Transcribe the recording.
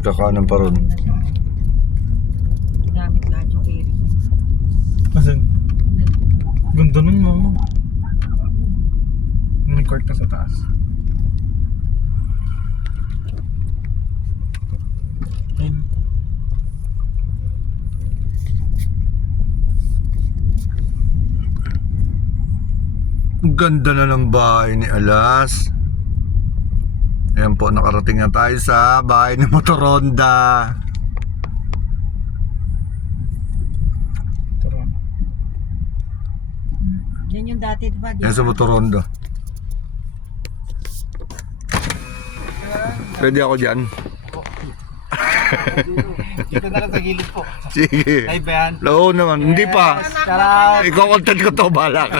kakanan pa ron. Gamit lahat yung area. Kasi, ganda nun mo. May court ka sa taas. Ayun. Ganda na ng bahay ni Alas. Ayan po, nakarating na tayo sa bahay ni Motoronda. Tara. Yan yung dati, diba? Ayan sa Motoronda. Pwede ako dyan? Dito na lang sa gilid po. Sige. Ay ba yan? Oo naman, hindi pa. Tara! Ikaw content ko to, balak.